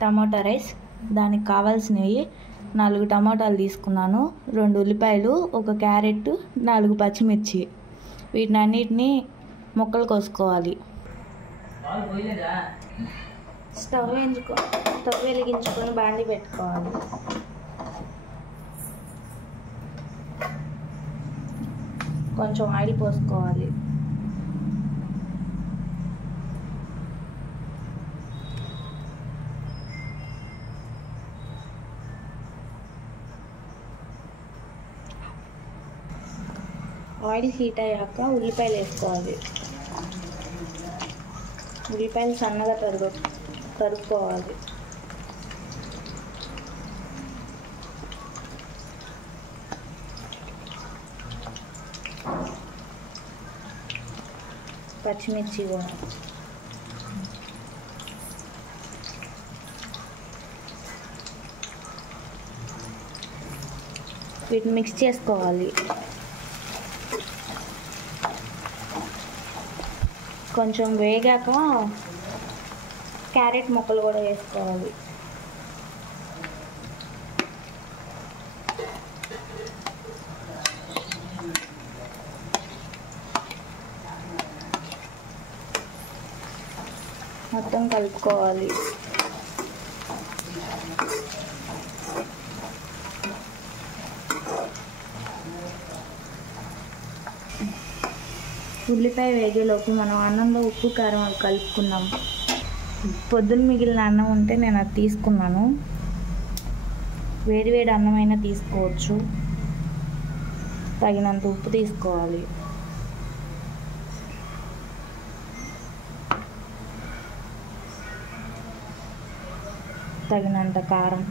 టమాటా rice. దానికి కావాల్సినవి 4 టమాటాలు తీసుకున్నాను, 2 ఉల్లిపాయలు, 1 క్యారెట్, 4 పచ్చిమిర్చి. వీటినన్నిటిని ముక్కలు కోసుకోవాలి. స్టవ్ వెలిగించుకొని బాండి పెట్టుకోవాలి. కొంచెం ఆయిల్ పోసుకోవాలి. ఆయిల్ హీట్ అయ్యాక ఉల్లిపాయలు వేసుకోవాలి. ఉల్లిపాయలు సన్నగా తరుక్కోవాలి. పచ్చిమిర్చి కూడా. వీటిని మిక్స్ చేసుకోవాలి. కొంచెం వేగాక క్యారెట్ ముక్కలు కూడా వేసుకోవాలి. మొత్తం కలుపుకోవాలి. ఉల్లిపాయ వేగేలోపు మనం అన్నంలో ఉప్పు కారం అవి కలుపుకున్నాం. పొద్దున్న మిగిలిన అన్నం ఉంటే నేను అది తీసుకున్నాను. వేడివేడి అన్నమైనా తీసుకోవచ్చు. తగినంత ఉప్పు తీసుకోవాలి. తగినంత కారం.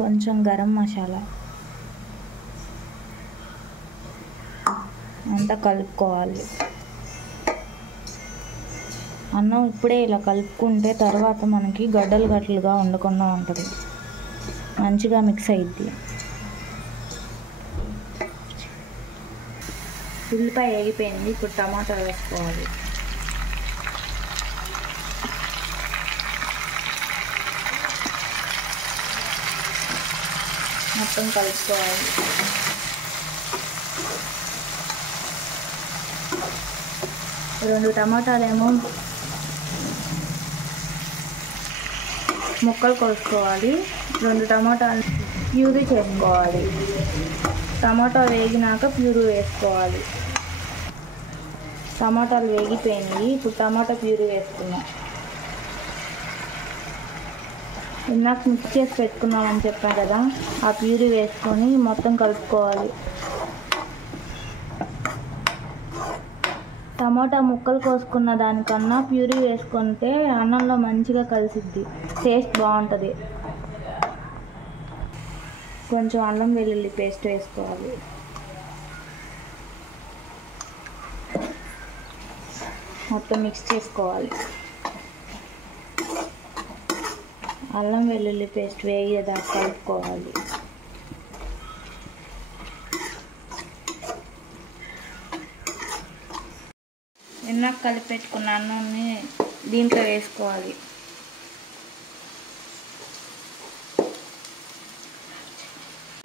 కొంచెం గరం మసాలా. అంతా కలుపుకోవాలి. అన్నం ఇప్పుడే ఇలా కలుపుకుంటే తర్వాత మనకి గడ్డలుగా ఉండకుండా ఉంటుంది. మంచిగా మిక్స్ అయ్యిద్ది. ఉల్లిపాయ వేగిపోయింది. ఇప్పుడు టమాటా వేసుకోవాలి. మొత్తం కలుపుకోవాలి. రెండు టమాటాలేమో ముక్కలు కోసుకోవాలి. 2 టమాటాలు ప్యూరీ చేసుకోవాలి. టమాటా వేగినాక ప్యూరీ వేసుకోవాలి. టమాటాలు వేగిపోయినాయి. ఇప్పుడు టమాటా ప్యూరీ వేసుకున్నాం. ఇందాక మిక్స్ చేసి పెట్టుకున్నామని చెప్పాను కదా, ఆ ప్యూరీ వేసుకొని మొత్తం కలుపుకోవాలి. టమాటా ముక్కలు కోసుకున్న దానికన్నా ప్యూరీ వేసుకుంటే అన్నంలో మంచిగా కలిసిద్ది. టేస్ట్ బాగుంటుంది. కొంచెం అల్లం వెల్లుల్లి పేస్ట్ వేసుకోవాలి. మొత్తం మిక్స్ చేసుకోవాలి. అల్లం వెల్లుల్లి పేస్ట్ వేగేదాకా కలుపుకోవాలి. ఇందాక కలిపి పెట్టుకున్న అన్నాన్ని దీంట్లో వేసుకోవాలి.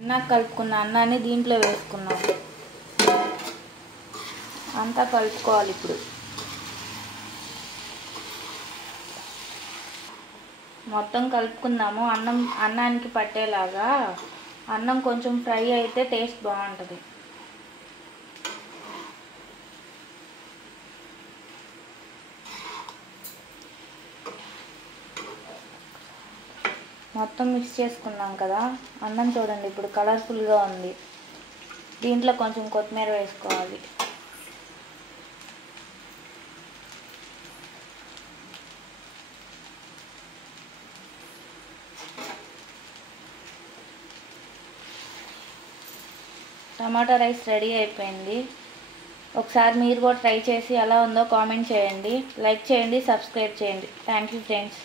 ఇందాక కలుపుకున్న అన్నాన్ని దీంట్లో వేసుకున్నాం. అంతా కలుపుకోవాలి. ఇప్పుడు మొత్తం కలుపుకుందాము. అన్నానికి పట్టేలాగా. అన్నం కొంచెం ఫ్రై అయితే టేస్ట్ బాగుంటుంది. మొత్తం మిక్స్ చేసుకున్నాం కదా. అన్నం చూడండి ఇప్పుడు కలర్ఫుల్గా ఉంది. దీంట్లో కొంచెం కొత్తిమీర వేసుకోవాలి. టమాటా రైస్ రెడీ అయిపోయింది. ఒకసారి మీరు కూడా ట్రై చేసి ఎలా ఉందో కామెంట్ చేయండి. లైక్ చేయండి, సబ్స్క్రైబ్ చేయండి. Thank you friends.